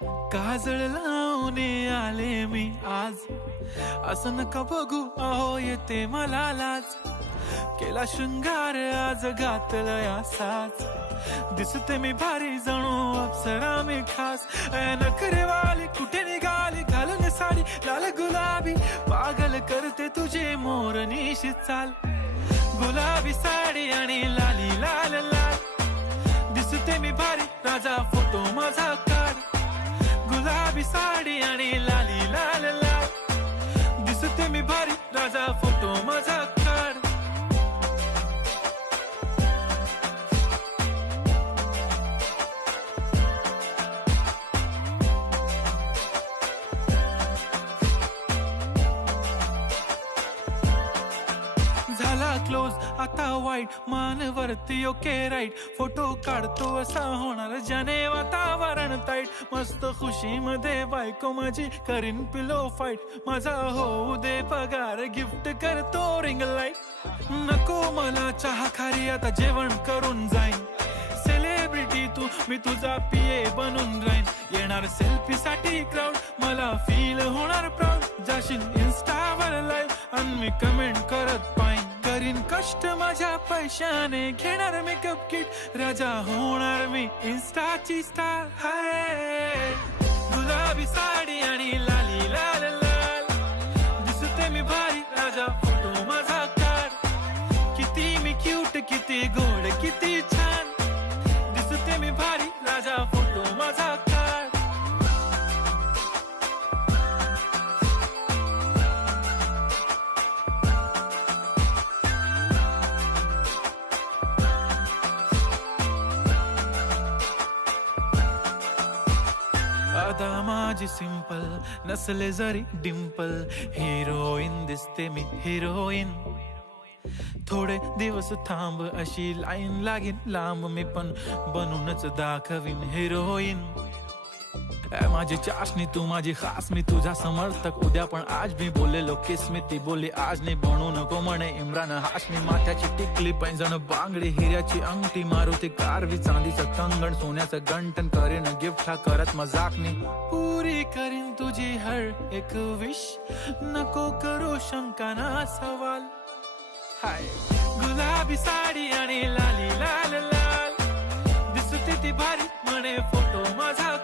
काजळ लावून आले मी आज, असं नका बघू अहो येते मला लाज. केला शृंगार आज घातलंय असाच, दिसते मी भारी जणू अप्सरा मी खास. नखरेवाली कुठे निघाली घालून साडी लाल गुलाबी, पागल करते तुझे मोरनीशी चाल. गुलाबी साडी आणि लाली लाल लाल, दिसते मी भारी राजा फोटो माझा काढ. गुलाबी साडी आणि लाली लाल लाल, दिसते मी भारी राजा फोटो माझा काढ. झाला क्लोज आता वाईट, मानवरती ओके राईट. फोटो काढतो असा होणार ज्याने वातावरण ताईट. मस्त खुशी मध्ये बायको माझी करीन पिलो फाईट. माझा होऊ दे पगार गिफ्ट करतो रिंग लाईट. नको मला चहा खारी आता जेवण करून जाईन. सेलिब्रिटी तू मी तुझा पिये बनून राहीन. येणार सेल्फी साठी क्राऊड मला फील होणार प्राऊड. जाशील इन्स्टावर लाईव्ह आणि मी कमेंट करत पाईन. करीन कष्ट माझ्या पैशाने घेणार मेकअप किट. राजा होणार मी इन्स्टाची स्टार. हाय गुलाबी साडी आणि लाली लाल लाल, दिसते मी भारी राजा फोटो माझा काढ. किती मी क्यूट किती गोड किती छान, दिसते मी भारी राजा फोटो माझा काढ. आता माझी सिंपल नसले जरी डिंपल, हिरोईन दिसते मी हिरोईन. थोडे दिवस थांब अशी लाईन लागेल लांब, मी पण बनूनच दाखवीन हिरोईन. माझी चाशनी तू माझी खास, मी तुझा समर्थक उद्या पण आज. मी बोललेलो किस मी ती बोलली आज नाही. बनू नको म्हणे इम्रान हाशमी. माथ्याची टिकली पैंजण बांगडी, हिऱ्याची अंगठी, मारुती कारवी, चांदीचं कंगण, सोन्याचं गंटन. करीन गिफ्ट हा करत मजाकनी. पुरी करीन तुझी हर एक विश, नको करू शंका ना सवाल. हाय गुलाबी साडी आणि लाली लाल लाल, दिसते ती भारी म्हणे फोटो माझा